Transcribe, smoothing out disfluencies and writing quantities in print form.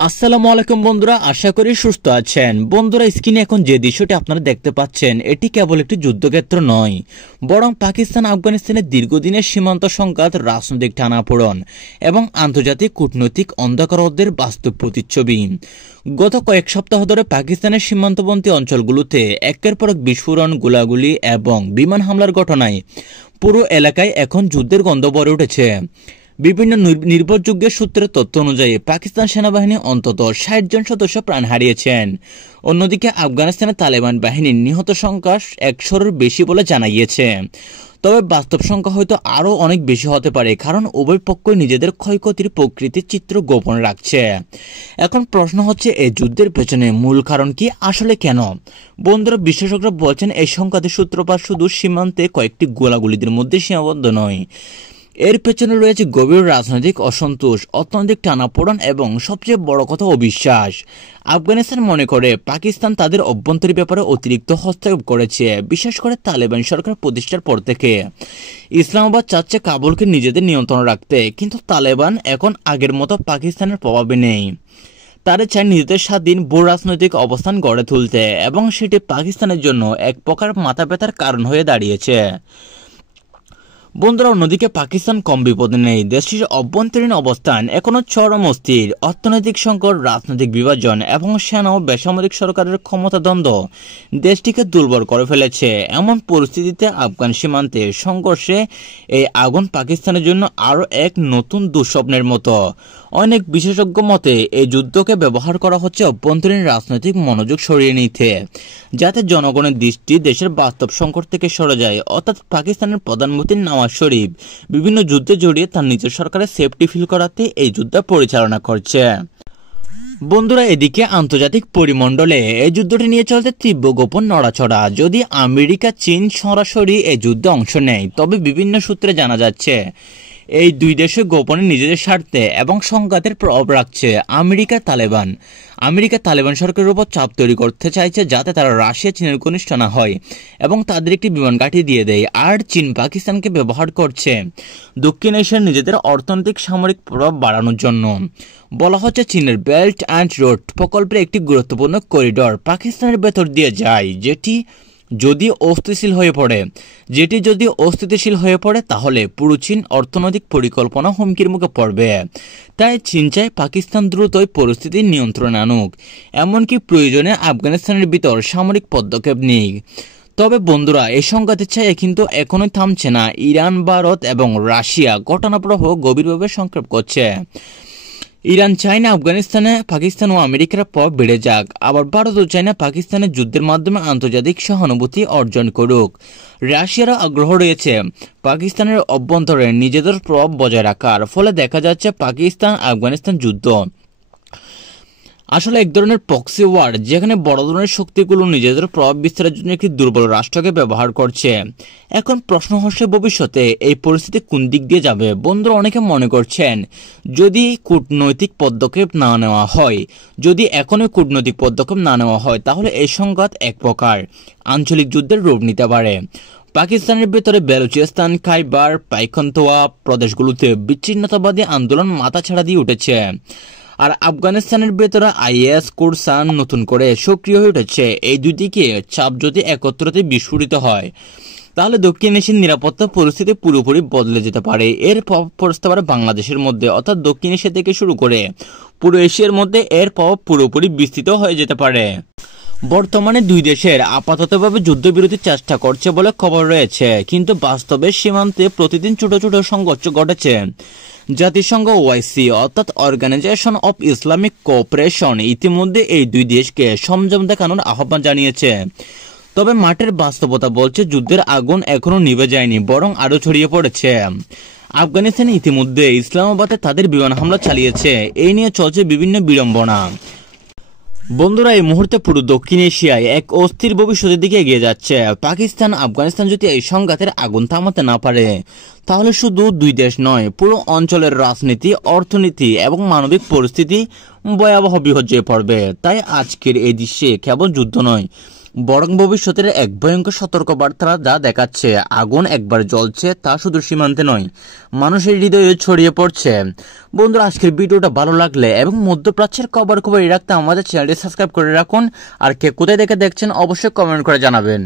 আসসালামু আলাইকুম বন্ধুরা, আশা করি সুস্থ আছেন। বন্ধুরা, স্ক্রিনে এখন যে দৃশ্যটি আপনারা দেখতে পাচ্ছেন এটি কেবল একটি যুদ্ধক্ষেত্র নয়, বরং পাকিস্তান আফগানিস্তানের দীর্ঘদিনের সীমান্ত সংঘাত, রাজনৈতিক টানাপোড়েন এবং আন্তর্জাতিক কূটনৈতিক অন্ধকারদের বাস্তব প্রতিচ্ছবি। গত কয়েক সপ্তাহ ধরে পাকিস্তানের সীমান্তবর্তী অঞ্চলগুলোতে একের পর এক বিস্ফোরণ, গোলাগুলি এবং বিমান হামলার ঘটনায় পুরো এলাকায় এখন যুদ্ধের গন্ধ ভরে উঠেছে। বিভিন্ন নির্ভরযোগ্য সূত্রের তথ্য অনুযায়ী পাকিস্তান সেনাবাহিনী অন্তত ৬০ জন সদস্য প্রাণ হারিয়েছেন। অন্যদিকে আফগানিস্তানের তালেবান বাহিনীর নিহত সংখ্যা ১০০-এর বেশি বলে জানা গিয়েছে। তবে বাস্তব সংখ্যা হয়তো আরও অনেক বেশি হতে পারে, কারণ উভয় পক্ষই নিজেদের ক্ষয়ক্ষতির প্রকৃতির চিত্র গোপন রাখছে। এখন প্রশ্ন হচ্ছে, এই যুদ্ধের পেছনে মূল কারণ কি, আসলে কেন? বন্ধুরা, বিশেষজ্ঞরা বলছেন এই সংঘাতের সূত্রপাত শুধু সীমান্তে কয়েকটি গোলাগুলিদের মধ্যে সীমাবদ্ধ নয়। এর পেছনে রয়েছে গভীর রাজনৈতিক অসন্তোষ, অর্থনৈতিক টানাপোড়েন এবং সবচেয়ে বড় কথা, অবিশ্বাস। আফগানিস্তান মনে করে পাকিস্তান তাদের অভ্যন্তরীণ ব্যাপারে অতিরিক্ত হস্তক্ষেপ করেছে, বিশেষ করে তালেবান সরকার প্রতিষ্ঠার পর থেকে। ইসলামাবাদ চাচ্ছে কাবুলকে নিজেদের নিয়ন্ত্রণ রাখতে, কিন্তু তালেবান এখন আগের মতো পাকিস্তানের প্রভাবে নেই। তারা চায় নিজেদের স্বাধীন ভূ রাজনৈতিক অবস্থান গড়ে তুলতে, এবং সেটি পাকিস্তানের জন্য এক প্রকার মাথা ব্যথার কারণ হয়ে দাঁড়িয়েছে। বন্ধুরা, অন্যদিকে পাকিস্তান কম বিপদে নেই। দেশটির অভ্যন্তরীণ অবস্থান এখনো চরম অস্থির। অর্থনৈতিক সংকট, রাজনৈতিক বিভাজন এবং সেনা ও বেসামরিক সরকারের ক্ষমতাদ্বন্দ্ব দেশটিকে দুর্বল করে ফেলেছে। এমন পরিস্থিতিতে আফগান সীমান্তে সংঘর্ষে এই আগুন পাকিস্তানের জন্য আরও এক নতুন দুঃস্বপ্নের মতো। অনেক বিশেষজ্ঞ মতে এই যুদ্ধকে ব্যবহার করা হচ্ছে অভ্যন্তরীণ রাজনৈতিক মনোযোগ সরিয়ে নিতে, যাতে জনগণের দৃষ্টি দেশের বাস্তব সংকট থেকে সরে যায়। অর্থাৎ পাকিস্তানের প্রধানমন্ত্রী নওয়াজ শরীফ বিভিন্ন যুদ্ধে জড়িয়ে তার নিজের সরকারের সেফটি ফিল করাতে এই যুদ্ধ পরিচালনা করছে। বন্ধুরা, এদিকে আন্তর্জাতিক পরিমণ্ডলে এই যুদ্ধটি নিয়ে চলতে তীব্র গোপন নড়াচড়া। যদি আমেরিকা, চীন সরাসরি এই যুদ্ধে অংশ নেয়, তবে বিভিন্ন সূত্রে জানা যাচ্ছে এই দুই দেশে গোপনে নিজেদের স্বার্থে এবং সংঘাতের প্রভাব রাখছে। আমেরিকা তালেবান সরকারের উপর চাপ তৈরি করতে চাইছে, যাতে তারা রাশিয়া, চীনের ঘনিষ্ঠ না হয় এবং তাদের একটি বিমান ঘাঁটি দিয়ে দেয়। আর চীন পাকিস্তানকে ব্যবহার করছে দক্ষিণ এশিয়ার নিজেদের অর্থনৈতিক সামরিক প্রভাব বাড়ানোর জন্য। বলা হচ্ছে চীনের বেল্ট অ্যান্ড রোড প্রকল্পের একটি গুরুত্বপূর্ণ করিডর পাকিস্তানের ভেতর দিয়ে যায়, যেটি যদি অস্থিতিশীল হয়ে পড়ে তাহলে পুরো চীন অর্থনৈতিক পরিকল্পনা হুমকির মুখে পড়বে। তাই চীন চায় পাকিস্তান দ্রুতই পরিস্থিতি নিয়ন্ত্রণে আনুক, এমনকি প্রয়োজনে আফগানিস্তানের ভিতর সামরিক পদক্ষেপ নিক। তবে বন্ধুরা, এই সংঘাতের ছায়া কিন্তু এখনোই থামছে না। ইরান, ভারত এবং রাশিয়া ঘটনাপ্রবাহ গভীরভাবে সংক্ষেপ করছে। ইরান চায় না আফগানিস্তানে পাকিস্তান ও আমেরিকার প্রভাব বেড়ে যাক, আবার ভারতও চায় না পাকিস্তানের যুদ্ধের মাধ্যমে আন্তর্জাতিক সহানুভূতি অর্জন করুক। রাশিয়ারও আগ্রহ রয়েছে পাকিস্তানের অভ্যন্তরে নিজেদের প্রভাব বজায় রাখার। ফলে দেখা যাচ্ছে পাকিস্তান আফগানিস্তান যুদ্ধ আসলে এক ধরনের প্রক্সি ওয়ার, যেখানে বড় ধরনের শক্তিগুলো নিজেদের প্রভাব বিস্তারের জন্য একটি দুর্বল রাষ্ট্রকে ব্যবহার করছে। এখন প্রশ্ন হচ্ছে, ভবিষ্যতে এই পরিস্থিতি কোন দিক দিয়ে যাবে? বন্ধুরা, অনেকে মনে করছেন যদি কূটনৈতিক পদক্ষেপ না নেওয়া হয় তাহলে এই সংঘাত এক প্রকার আঞ্চলিক যুদ্ধের রূপ নিতে পারে। পাকিস্তানের ভেতরে বেলুচিস্তান, খাইবার পাখতুনখোয়া প্রদেশগুলোতে বিচ্ছিন্নতাবাদী আন্দোলন মাথাছাড়া দিয়ে উঠেছে। আর আফগানিস্তানের ভেতরে আইএস, কোরসান নতুন করে সক্রিয় হয়ে উঠেছে। এই দুই দিকে চাপ যদি একত্রতে বিস্ফোরিত হয়, তাহলে দক্ষিণ এশিয়ার নিরাপত্তা পরিস্থিতি পুরোপুরি বদলে যেতে পারে। এর প্রভাব পড়তে পারে বাংলাদেশের মধ্যে, অর্থাৎ দক্ষিণ এশিয়া থেকে শুরু করে পুরো এশিয়ার মধ্যে এর প্রভাব পুরোপুরি বিস্তৃত হয়ে যেতে পারে। বর্তমানে দুই দেশের আপাততভাবে যুদ্ধবিরতির চেষ্টা করছে বলে খবর রয়েছে, কিন্তু বাস্তবে সীমান্তে প্রতিদিন ছোট ছোট সংঘর্ষ ঘটেছে। জাতিসংঘ ওআইসি অর্থাৎ অর্গানাইজেশন অফ ইসলামিক কোঅপারেশন ইতিমধ্যে এই দুই দেশকে সংযম দেখানোর আহ্বান জানিয়েছে। তবে মাঠের বাস্তবতা বলছে যুদ্ধের আগুন এখনো নিভে যায়নি, বরং আরও ছড়িয়ে পড়েছে। আফগানিস্তান ইতিমধ্যে ইসলামাবাদে তাদের বিমান হামলা চালিয়েছে। এই নিয়ে চলছে বিভিন্ন বিড়ম্বনা। বন্ধুরা, এই মুহূর্তে পুরো দক্ষিণ এশিয়ায় এক অস্থির ভবিষ্যতের দিকে এগিয়ে যাচ্ছে। পাকিস্তান আফগানিস্তান যদি এই সংঘাতের আগুন থামাতে না পারে, তাহলে শুধু দুই দেশ নয়, পুরো অঞ্চলের রাজনীতি, অর্থনীতি এবং মানবিক পরিস্থিতি ভয়াবহ বিপর্যয়ে পড়বে। তাই আজকের এই দৃশ্যে কেবল যুদ্ধ নয়, বরং ভবিষ্যতের এক ভয়ঙ্কর সতর্কবার্তা যা দেখাচ্ছে আগুন একবার জ্বলছে তা শুধু সীমান্তে নয়, মানুষের হৃদয়ে ছড়িয়ে পড়ছে। বন্ধুরা, আজকের ভিডিওটা ভালো লাগলে এবং মধ্যপ্রাচ্যের খবর রাখতে আমাদের চ্যানেলটি সাবস্ক্রাইব করে রাখুন। আর কে কোথায় দেখে দেখছেন অবশ্যই কমেন্ট করে জানাবেন।